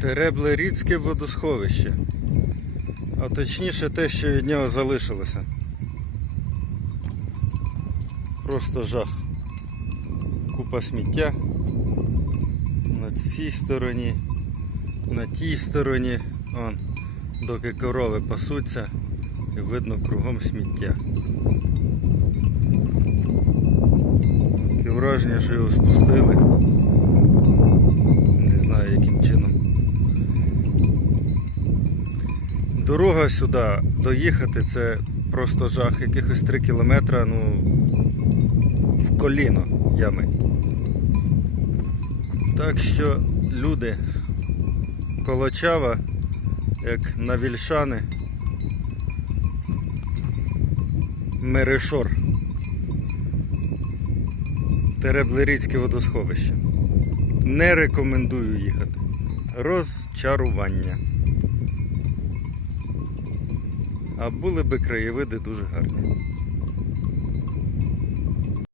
Тереблерідське водосховище. А точніше те, що від нього залишилося. Просто жах. Купа сміття. На цій стороні, на тій стороні. Он, доки корови пасуться, і видно кругом сміття. Таке враження, що його спустили. Дорога сюди доїхати це просто жах. Якихось 3 кілометри, ну в коліно ями. Так що люди Колочава, як на Вільшани, Мерешор, Тереблерицьке водосховище. Не рекомендую їхати. Розчарування. А були би краєвиди дуже гарні.